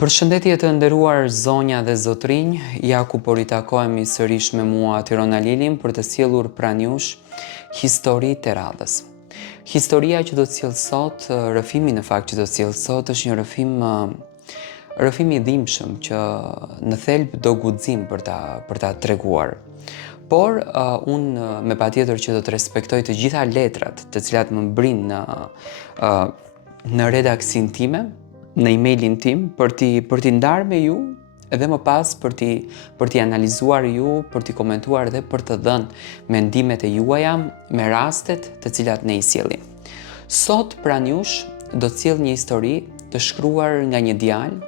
Përshëndetje të nderuar zonja dhe zotrinj, ja ku po ritakohemi sërish me mua Tirona Lilin për të sjellur pranë jush histori të radhës. Historia që do të sjell sot, rrëfimi në fakt që do të sjell sot është një rrëfim i dhimbshëm që në thelb do guxim për ta treguar. Por unë me patjetër që do të respektoj të gjitha letrat të cilat më mbrin në redaksin time, në emailin tim për t'i ndarë me ju edhe më pas për t'i analizuar ju, për t'i komentuar dhe për të dhënë mendimet e juaja me rastet të cilat ne I sjellim. Sot pranë jush do të sjell një histori të shkruar nga një djalë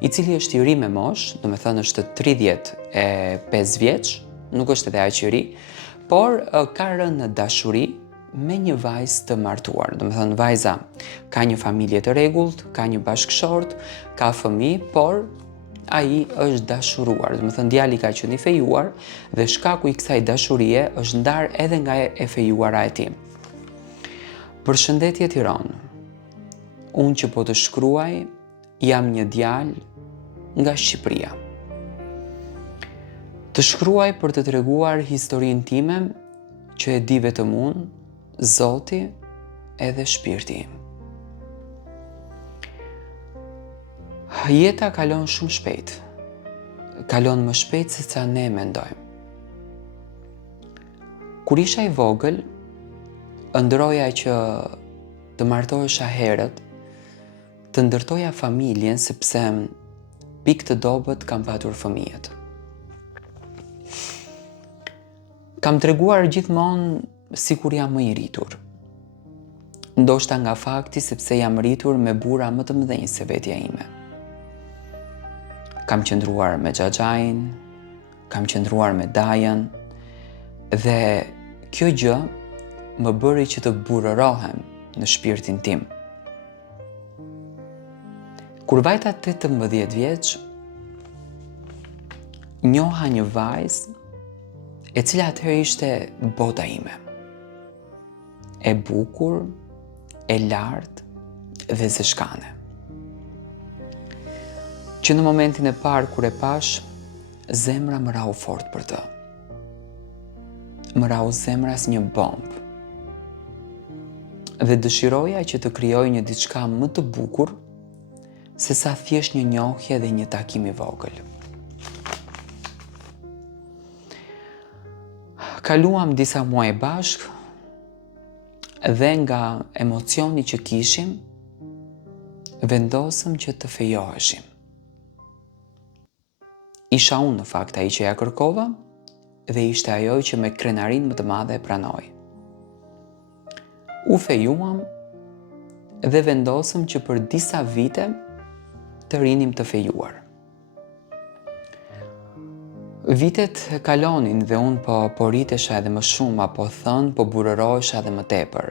I cili është I ri me moshë, do me thënë është 35 vjeç, nuk është edhe aq I ri, por ka rënë në dashuri me një vajzë të martuar. Do me thënë vajza ka një familje të rregullt, ka një bashkëshort, ka fëmijë, por ai është dashuruar. Do me thënë djali ka qenë I fejuar dhe shkaku I kësaj dashurie është ndarë edhe nga e fejuara e tij. Përshëndetje Tiranë. Unë që po të shkruaj jam një djalë nga Shqipëria. Të shkruaj për të treguar historinë time që e di vetëm unë, Zoti edhe shpirti im. Jeta kalon shumë shpejt. Kalon më shpejt se sa ne mendojmë. Kur isha I vogël, ëndroja që të martohesha herët, të ndërtoja familjen sepse pikë të dobët kam patur fëmijët. Kam treguar gjithmonë sikur jam më I rritur. Ndoshta nga fakti sepse jam rritur me burra më të mëdhenj se vetja ime. Kam qëndruar me xhaxhain, kam qëndruar me dajën dhe kjo gjë më bëri që të burrërohem në shpirtin tim. Kur vajta 18 vjeç, njoha një vajzë e cila atëherë ishte bota ime. E bukur, e lartë dhe zeshkane. Që në momentin e parë kur e pash, zemra më rau fort për të. Më rau zemra si një bombë. Dhe dëshiroja që të krijoj një diçka më të bukur se sa thjesht një njohje dhe një takim I vogël. Kaluam disa muaj bashkë dhe nga emocioni që kishim, vendosëm që të fejoheshim. Isha unë në fakt ai që ja kërkova dhe ishte ajo që me krenarin më të madhe e pranoi. U fejuam dhe vendosëm që për disa vite të rinim të fejuar. Vitet kalonin dhe unë po rritesha edhe më shumë, apo thënë po burërohesha edhe më tepër.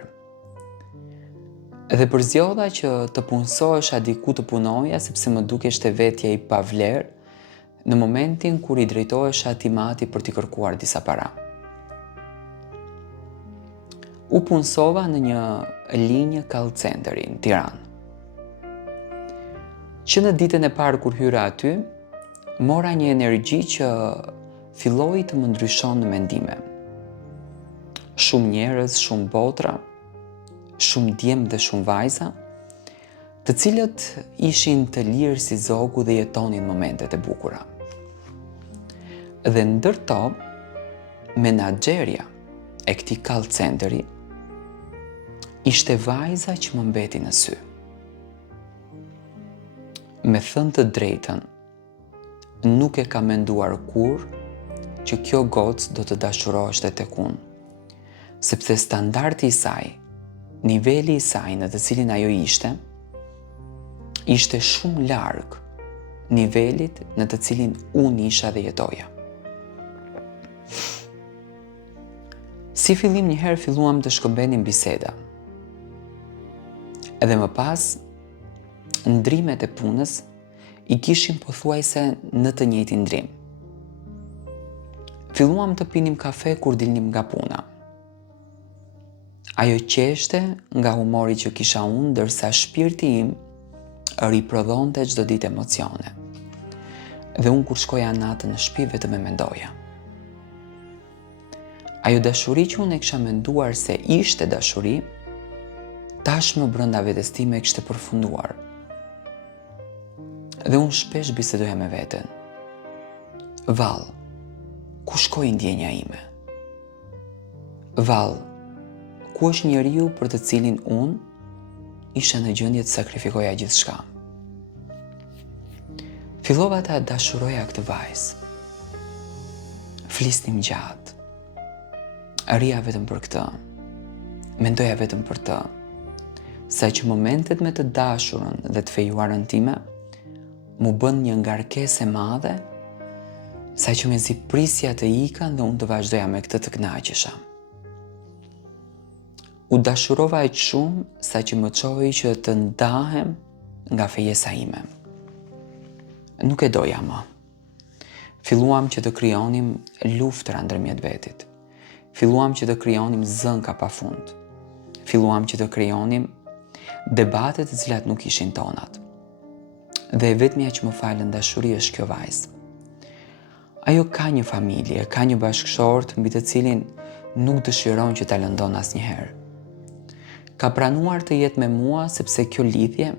Dhe përzjodha që të punësohesha diku të punoja sepse më dukeshte vetja I pavlerë në momentin kur I drejtohesha Timati për t'i kërkuar disa para. U punësova në një linjë call centeri në Tiranë. Që në ditën e parë kur hyra aty, mora një energji që filloi të më ndryshon në mendime. Shumë njerëz, shumë botra, shumë djemë dhe shumë vajza, të cilët ishin të lirë si zogu dhe jetonin momentet e bukura. Dhe ndërto, menaxherja e këtij call centeri ishte vajza që më mbeti në sy. Me thënë të drejtën, nuk e kam menduar kur që kjo gocë do të dashuroheshte tek unë, sepse standardi I saj, niveli I saj në të cilin ajo ishte shumë larg nivelit në të cilin unë isha dhe jetoja. Si fillim njëherë filluam të shkëmbenim biseda. Edhe më pas, ndrimet e punës I kishim pothuajse në të njëjtin ndrim. Filluam të pinim kafe kur dilnim nga puna. Ajo qeshte nga humori që kisha unë, ndërsa shpirti im riprodhonte çdo ditë emocione. Dhe unë kur shkoja natën në shtëpi vetëm e mendoja. Ajo dashuri që unë e kisha menduar se ishte dashuri, tashmë brenda vetes time e kishte përfunduar. Dhe unë shpesh bisedoja me veten. Vallë, ku shkoi ndjenja ime? Vallë, ku është njeriu për të cilin unë isha në gjendje të sakrifikoja gjithçka? Fillova ta dashuroja këtë vajzë. Flisnim gjatë. Rria vetëm për këtë. Mendoja vetëm për të. Sa që momentet me të dashurën dhe të fejuarën time mu bën një ngarkesë e madhe, sa që mezi prisja të ikan dhe unë të vazhdoja me këtë të kënaqesha. U dashurova aq shumë sa që më çoi që të ndahem nga fejesa ime. Nuk e doja më. Filluam që të krijonim luftra ndërmjet vetit. Filluam që të krijonim zënka pafund. Filluam që të krijonim debate të cilat nuk ishin tonat. Dhe e vetmja që më falën dashuri është kjo vajzë. Ajo ka një familje, ka një bashkëshort mbi të cilin nuk dëshiron që ta lëndon asnjëherë. Ka pranuar të jetë me mua sepse kjo lidhje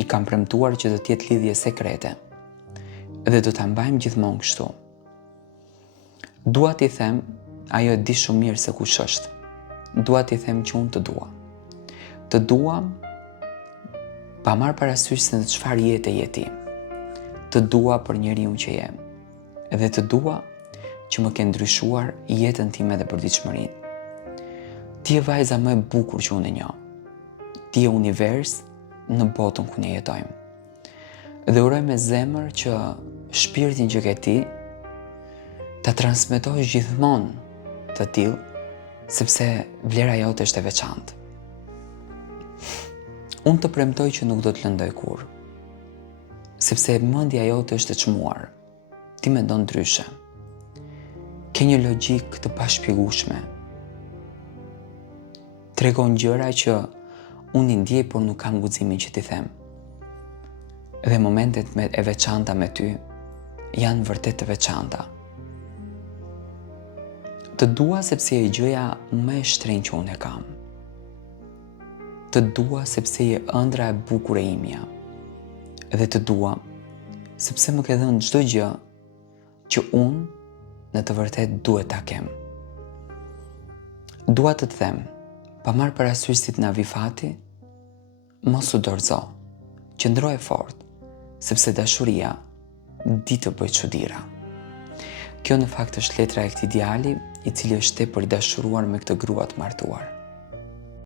i kam premtuar që do të jetë lidhje sekrete. Dhe do ta mbajmë gjithmonë kështu. Dua t'i them, ajo e di shumë mirë se kush është. Dua t'i them që unë të dua. Të dua pa marrë parasysh se në çfarë jete je ti. Të dua për njeriu që je. Dhe të dua që më ke ndryshuar jetën time dhe përditshmërinë. Ti je vajza më e bukur që unë e njoh. Ti je univers në botën ku ne jetojmë. Dhe uroj me zemër që shpirtin që ke ti ta transmetosh gjithmonë të tillë, sepse vlera jote është e veçantë. Unë të premtoj që nuk do të lëndoj kurrë, sepse mendja jote është e çmuar. Ti mendon ndryshe. Ke një logjik të pashpjegueshme. Tregon gjëra që unë i ndjej, por nuk kam guximin që t'i them. Dhe momentet e veçanta me ty janë vërtet të veçanta. Të dua sepse je gjëja më e shtrenjtë që unë e kam. Të dua sepse je ëndra e bukur e imja. Dhe të dua sepse më ke dhënë çdo gjë që unë në të vërtet duhet ta kem. Dua të të them, pa marrë parasysh si të na vi fati, mos u dorëzo, qëndroje fort, sepse dashuria di të bëj çuditëra. Kjo në fakt është letra e këtij djali, i cili është tepër i dashuruar me këtë grua të martuar.